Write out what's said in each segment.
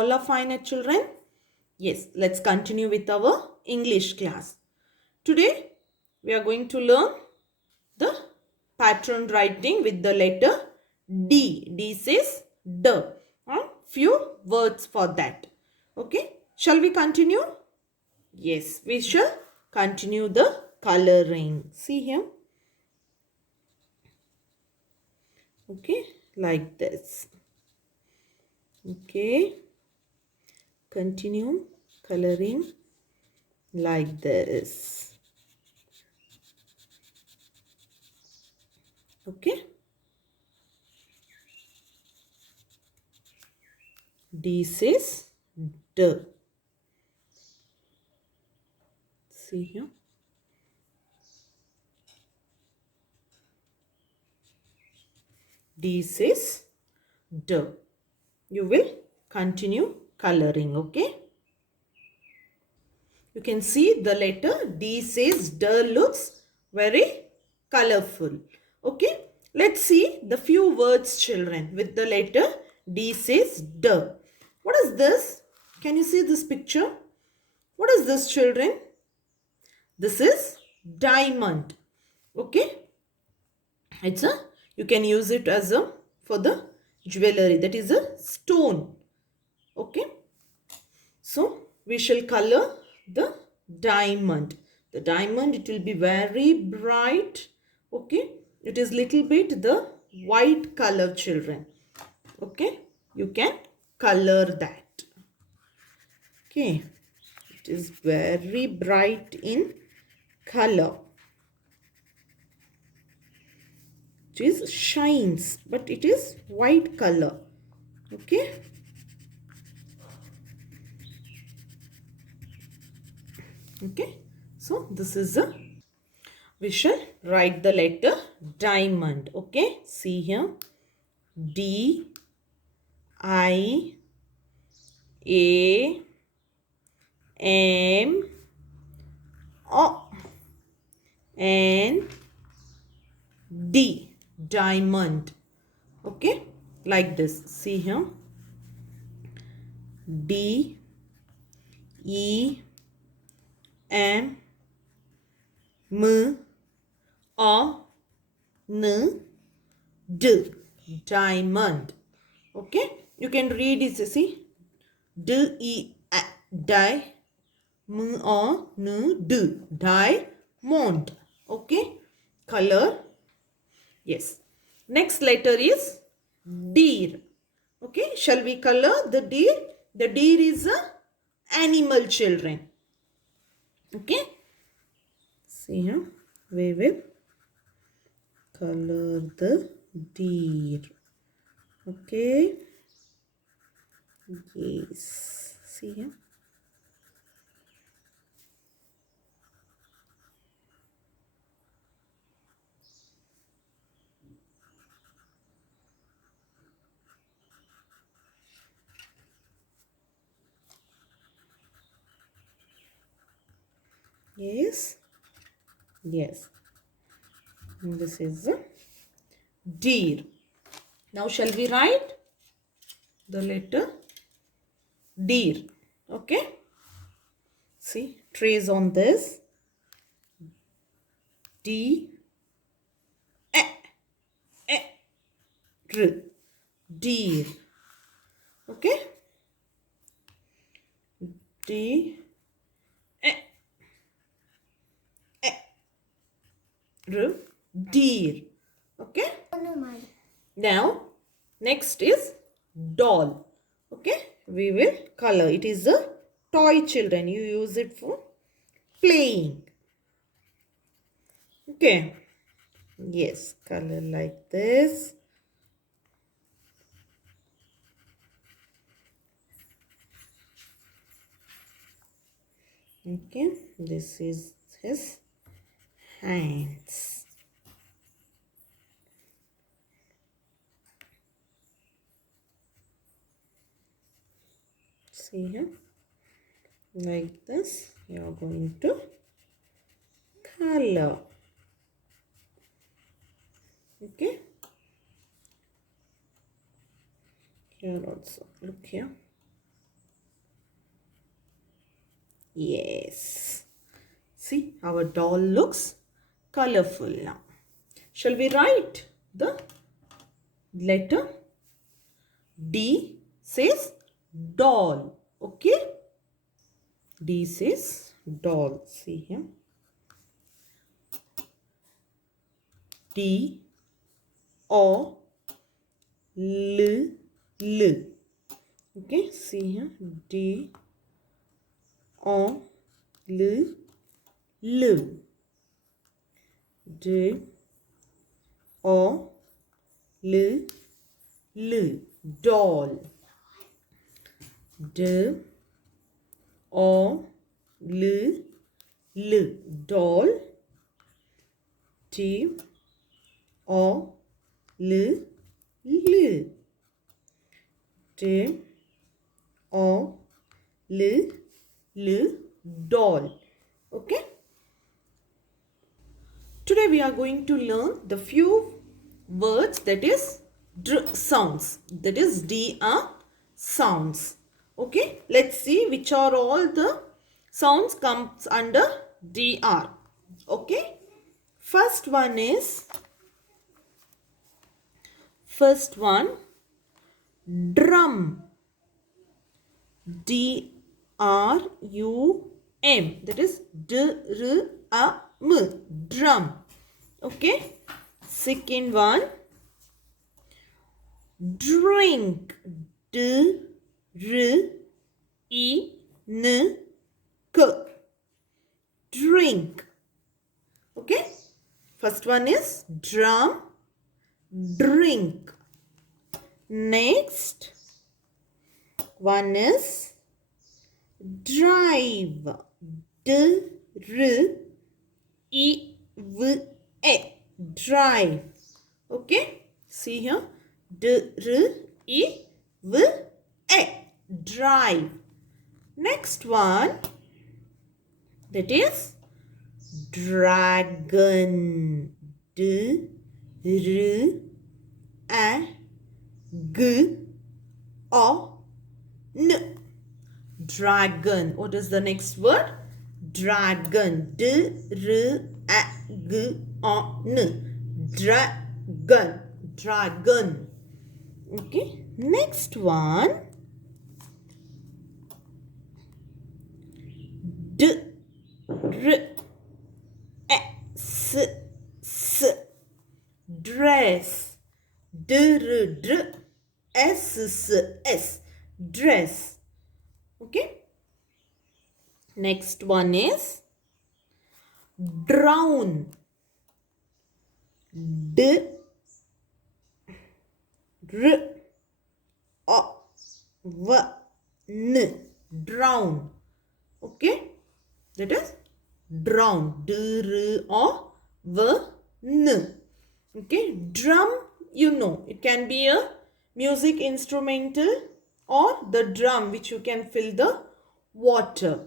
all are fine, children? Yes, let's continue with our English class. Today, we are going to learn the pattern writing with the letter D. D says D. And few words for that. Okay, shall we continue? Yes, we shall continue the coloring. See here. Okay, like this. Okay, continue coloring like this. Okay, D says D. See here. D says D. You will continue coloring. Okay. You can see the letter D says D looks very colorful. Okay. Let's see the few words, children, with the letter D says D. What is this? Can you see this picture? What is this, children? This is diamond. Okay. It's a, you can use it as a, for the jewelry. That is a stone. Okay. So, we shall color the diamond. The diamond, it will be very bright. Okay. It is little bit the white color, children. Okay. You can color that. Okay. It is very bright in color. It is shines, but it is white color. Okay. Okay. So, this is a, we shall write the letter diamond. Okay. See here. D, I, A, M, O, N, D. Diamond. Okay. Like this. See here. D, E, M, M, O, N, D. Diamond. Okay. You can read it. See. D, E, A, di, M, O, N, D. Diamond. Okay. Color. Yes. Next letter is deer. Okay. Shall we color the deer? The deer is a animal, children. Okay. See here. We will color the deer. Okay. Yes. See here. Yes. Yes. And this is a deer. Now shall we write the letter deer? Okay. See, trace on this. D, E, E, R. Deer. Okay. D, E, E, R. Deer. Okay. Now, next is doll. Okay. We will color. It is a toy, children. You use it for playing. Okay. Yes. Color like this. Okay. This is his hands. See here. Like this. You are going to color. Okay. Here also. Look here. Yes. See, our doll looks colorful now. Shall we write the letter D says doll. Okay. D says doll. See here. D O L L. Okay. See here. D O L L. D O L L. Doll. D O L L. Doll. T O L L. T O L L. Doll. Okay. Today we are going to learn the few words, that is dr sounds, that is dr sounds. Okay, let's see which are all the sounds comes under dr. Okay, first one drum. D R U M, that is D R A M, drum. Okay, second one drink. D R E N K, drink. Okay, first one is drum, drink. Next one is drive. D R E V A, drive. Okay, see here, D R E V A, drive. Next one, that is dragon. D R A G O N, dragon. What is the next word? Dragon. D R A G O N, dragon. Dragon. Okay, next one D R E S S, dress. D R D S S S, dress. Okay, next one is drown. D R O V N, drown. Okay, that is drown. D R O V N. Okay, drum, you know, it can be a music instrumental or the drum which you can fill the water.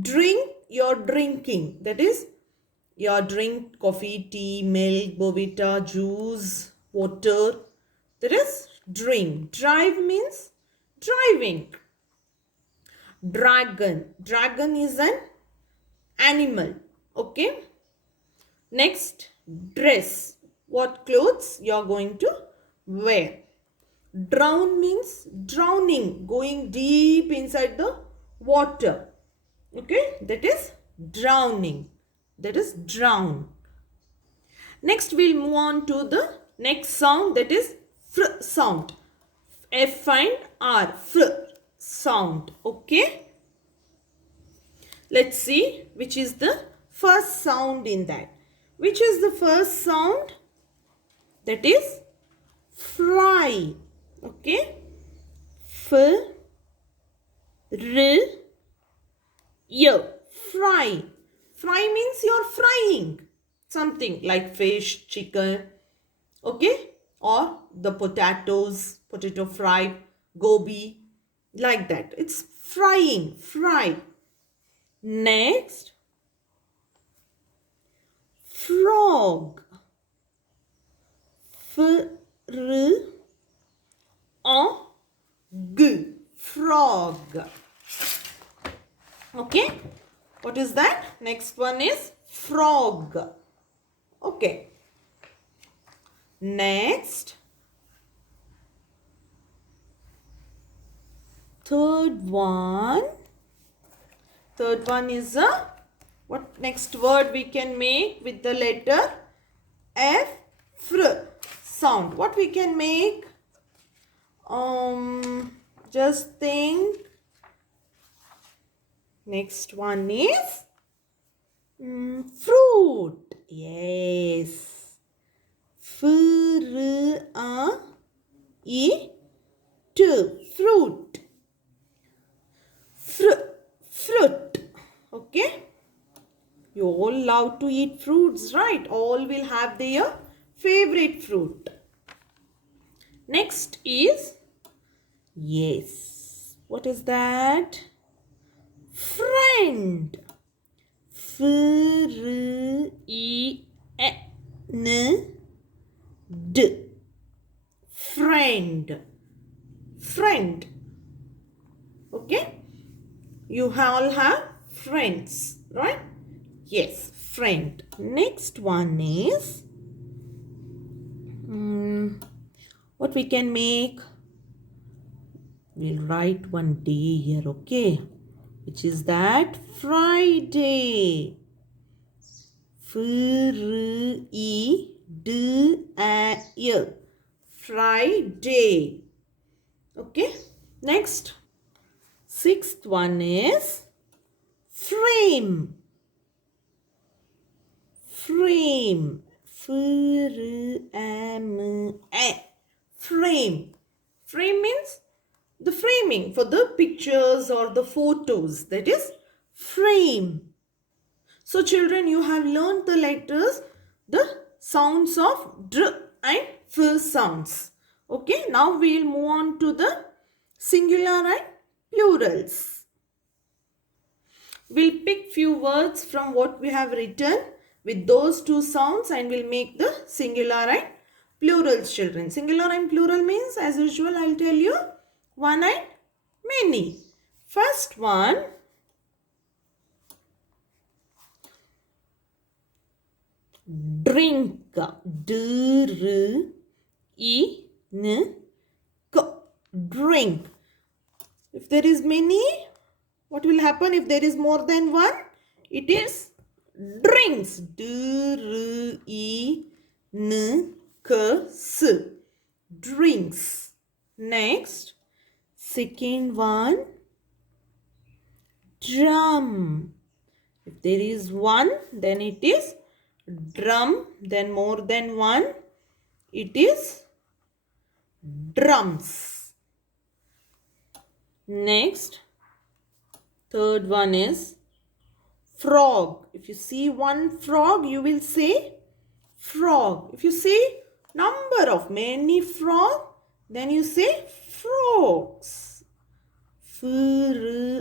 Drink, you're drinking, that is your drink coffee, tea, milk, bovita, juice, water, that is drink. Drive means driving. Dragon, dragon is an animal. Okay, next dress, what clothes you are going to wear. Drown means drowning, going deep inside the water. Okay, that is drowning, that is drown. Next we'll move on to the next sound, that is fr sound. F and R, fr sound. Okay, let's see which is the first sound in that. Which is the first sound? That is fry. Okay, F R Y, fry. Fry means you're frying something like fish, chicken, okay, or the potatoes, potato fry, gobi, like that. It's frying, fry. Next, frog. F R O G, frog. Okay, What is that? Next one is frog. Okay. Next, third one is a, what next word we can make with the letter F, fr sound. What we can make? Just think. Next one is fruit. Yes. Fruit. Fruit. Fruit. Okay. You all love to eat fruits, right? All will have their favorite fruit. Next is, yes. What is that? Friend. F-R-E-N-D. Friend. Friend. Okay. You all have friends, right? Yes, friend. Next one is, what we can make? We'll write one day here, okay? Which is that? Friday. F-R-E-D-A-Y. Friday. Okay. Next. Sixth one is frame. Frame. F-R-A-M-E. Frame. Frame means the framing for the pictures or the photos. That is frame. So children, you have learned the letters, the sounds of dr and f sounds. Okay, now we will move on to the singular and plurals. We'll pick few words from what we have written with those two sounds and we'll make the singular and plurals, children. Singular and plural means, as usual, I'll tell you, one and many. First one, drink. D-R-E-N-K. Drink. If there is many, what will happen if there is more than one? It is drinks. D-R-E-N-K-S. Drinks. Next, second one, drum. If there is one, then it is drum. Then more than one, it is drums. Next, third one is frog. If you see one frog, you will say frog. If you see number of many frog, then you say frogs. F-R-O-G-S.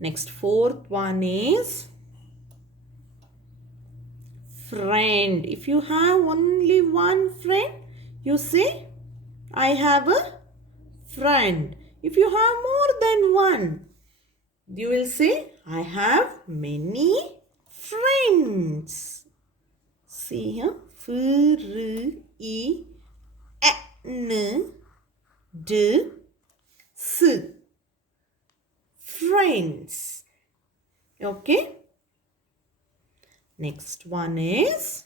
Next, fourth one is friend. If you have only one friend, you say, I have a friend. If you have more than one, you will say, I have many friends. See here. F-R-E-N-D-S. Friends. Okay. Next one is,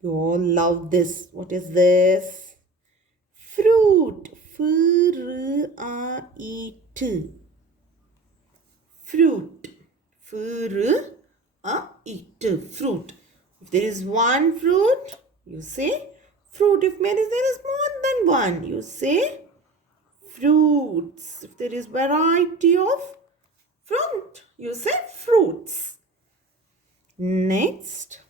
you all love this. What is this? Fruit. F-R-E-T. Fruit. F-R-E-T. Fruit. If there is one fruit, you say fruit. If there is more than one, you say fruits. If there is variety of fruit, you say fruits. Next.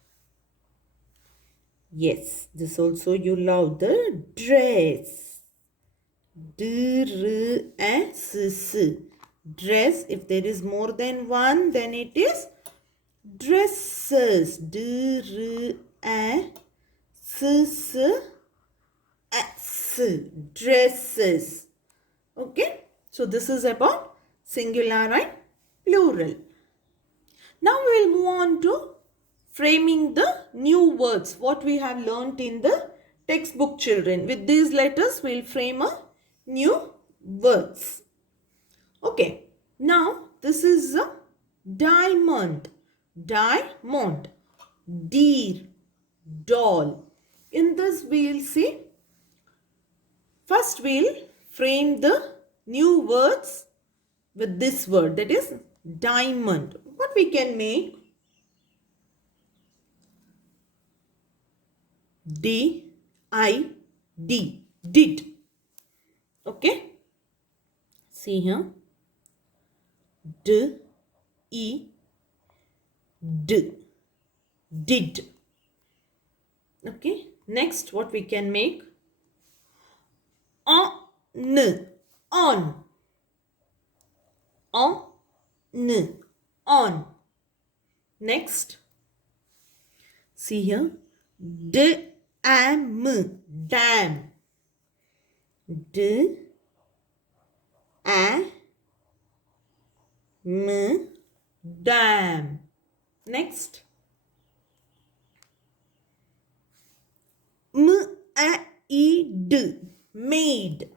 Yes, this also you love, the dress. D-R-S-S. Dress. If there is more than one, then it is dresses. D-R-S-S. Dresses. Okay. So this is about singular and plural. Now we will move on to framing the new words, what we have learnt in the textbook, children. With these letters, we will frame a new words. Okay. Now this is a diamond, diamond, deer, doll. In this we will see, first we will frame the new words with this word, that is diamond. What we can make? D I D, did. Okay. See here. D E D, did. Okay. Next, what we can make? On, on, on. Next, see here. Dam, dam. D A M, dam. Next, maid, maid.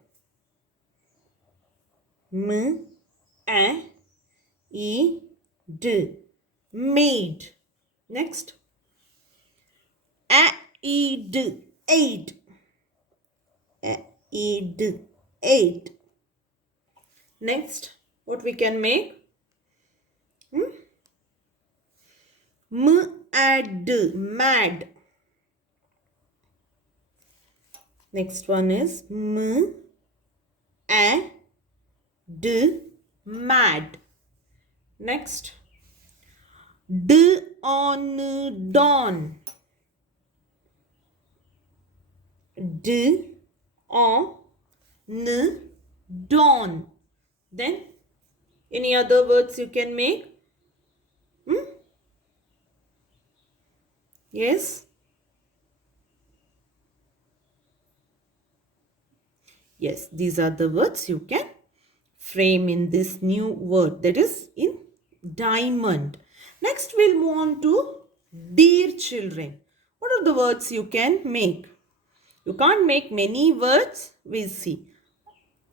Maid, maid. Next, aid, aid, aid. Next, what we can make? Mad, mad. Next one is mad. Next, dawn, dawn. Dawn. Then any other words you can make? Yes? Yes, these are the words you can frame in this new word, that is in diamond. Next, we'll move on to dear children. What are the words you can make? You can't make many words. We'll see.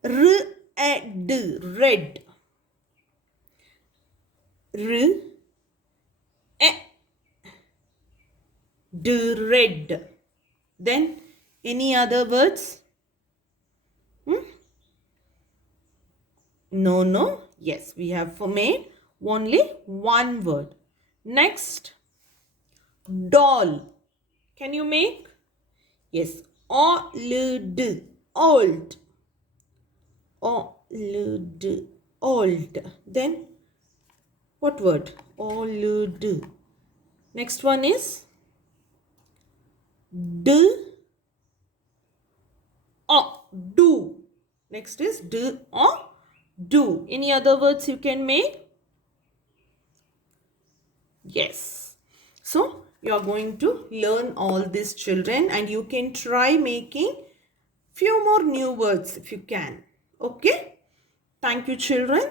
Red, red. Red. Then any other words? No. Yes, we have made only one word. Next, doll. Can you make? Yes, old, old. Old. Then what word? Old. Next one is do. Next is do or do. Any other words you can make? Yes. So you are going to learn all these, children, and you can try making few more new words if you can. Okay. Thank you, children.